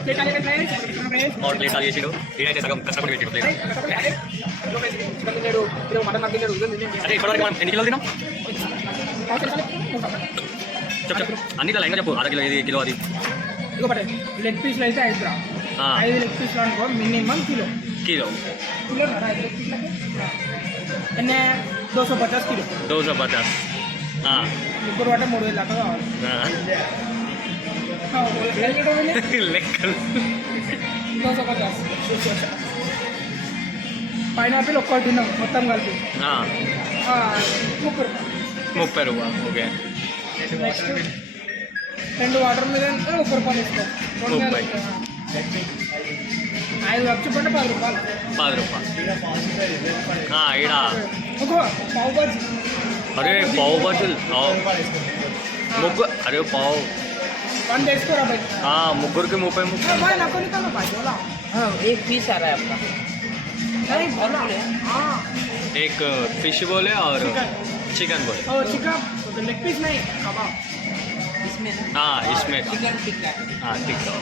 और प्लेट खाली చేసిండు ఇదైతే సగం కష్టపడి పెట్టిండు ప్లేట్ అరే ఇప్పటివరకు మనం ఎన్ని కిలోలు తిన్నాం చెప్పు అన్నిట్లో లైన్గా చెప్పు 1/2 కిలో ఇది కిలో అది ఇగో పట్టే లెగ్ పీస్లు అయితే 5 గ్రామ్ 5 లెగ్ పీస్లు అనుకో minimum kilo kilo kilo 5 leg పీస్లకి ఎన్నే 250 కిలో 250 ముగ్గురు అంటే 3000 దాకా కావాలి లెక్కలు 250 పైనాపిల్ ఒక్కటి తిన్నాం మొత్తం కలిపి 30 రూపాయలు ఓకే నెక్స్ట్ 2 వాటర్ మీద 30 రూపాయలు ఇస్తాం 5 ఖర్చు పట్టే 10 రూపాయలు ఈడ పావు బాజీ अरे पाव भाजी अरे पाव हाँ मुग्गुर के मुँह पे एक पीस आ रहा है आपका नहीं बोला एक फिश बोले और चिकन बोले चिकन लेग पीस नहीं कबाब इसमें हाँ इसमें चिकन टिक्का हाँ टिक्का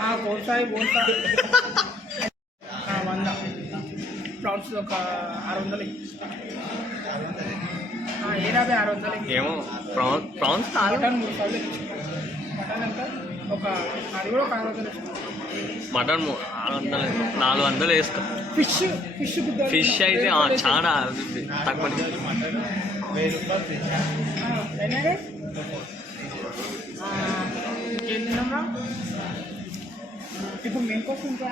हाँ कौन सा है हाँ 100 ప్రాన్స్ ఒక 600 ఏనాభై 600 ఏమో ప్రాన్స్ మటన్ 3000 మటన్ ఎంత ఒక అది కూడా 600 మటన్ 400 వేస్తాం ఫిష్ అయితే చాలా తక్కువ ఇంకేం తిన్నామా ఇప్పుడు మెయిన్ కోర్స్ ఇంకా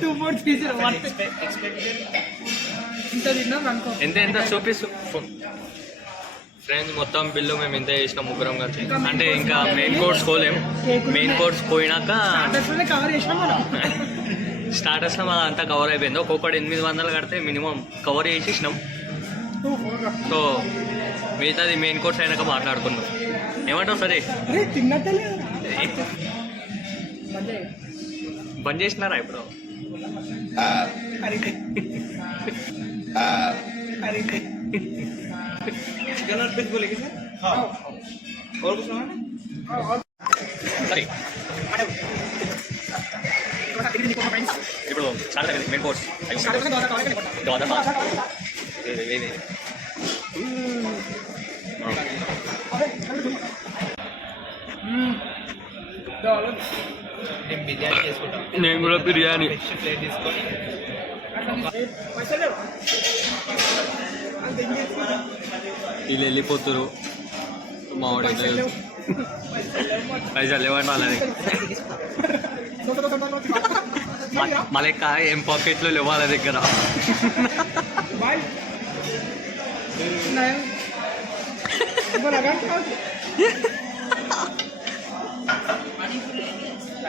టూ ఫోర్ తీసారు ఇంత తిన్నాం అనుకో ఎంత చూపిస్తు ఫ్రెండ్స్ మొత్తం బిల్లు మేము ఇంత చేసినాం ముగ్గురం కలిసి అంటే ఇంకా మెయిన్ కోర్స్ పోలేము మెయిన్ కోర్స్ పోయినాక కవర్ చేసినాం మనం స్టార్టర్స్లో మన అంతా కవర్ అయిపోయింది ఒక్కొక్కటి 800 కడితే మినిమం కవర్ చేసేసినాం సో మిగతాది మెయిన్ కోర్స్ అయినాక మాట్లాడుకున్నాం ఏమంటావు సరే బంద్ చేసినారా ఇప్పుడు సరే ఇప్పుడు స్టార్ట్ అయింది మెయిన్ కోర్స్ బిర్యానీ చేసుకుంటాం నేను కూడా బిర్యానీ ప్లేట్ తీసుకొని వీళ్ళు వెళ్ళిపోతారు మావాడు పైసలు లేవండి వాళ్ళని మా లెక్క ఏం పాకెట్లో లేవు వాళ్ళ దగ్గర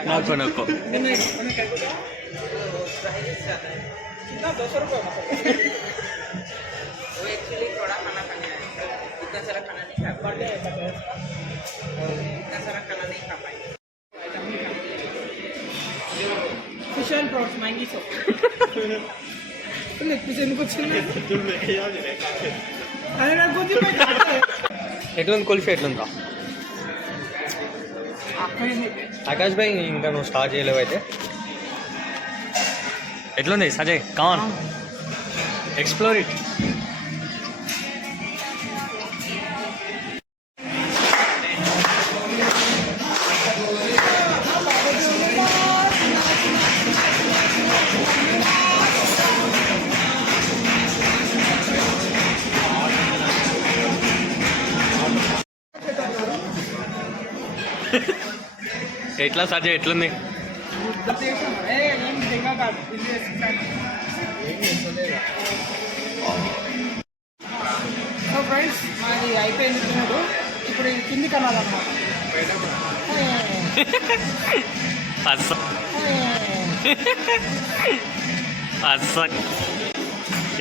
నాకు నాకు एक्चुअली थोड़ा खाना खाने आए इतना सारा खाना नहीं खा पाए इतना सारा खाना नहीं खा पाए फिश एंड प्रॉन्स महंगी सब कुछ इनको अरे ना कुछ ఎట్లుంది కుల్ఫీ ఎట్లుందా ఆకాష్ భాయ్ ఇంకా నువ్వు స్టార్ట్ చేయలేవు అయితే ఎట్లుంది సజయ్ కాన్ ఎక్స్ప్లోర్ ఇట్ ఎట్లా సజయ్ ఎట్లుంది సో ఫ్రెండ్స్ మాది అయిపోయింది తినదు ఇప్పుడు కింది కనాలన్నమాట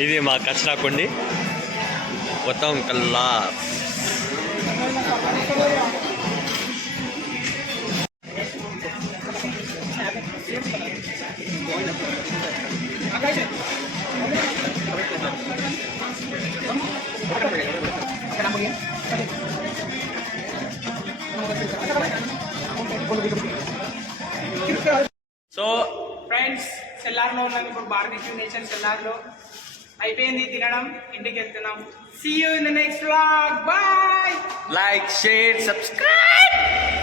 ఇది మా కచ్చరాకుండి మొత్తం కల్లా సో ఫ్రెండ్స్ సెల్లార్లో ఉన్నాం ఇప్పుడు, బార్బిక్యూ నేషన్ సెల్లార్లో అయిపోయింది తినడం, ఇంటికి వెళ్తున్నాం. See you in the next vlog. Bye. like, share, subscribe.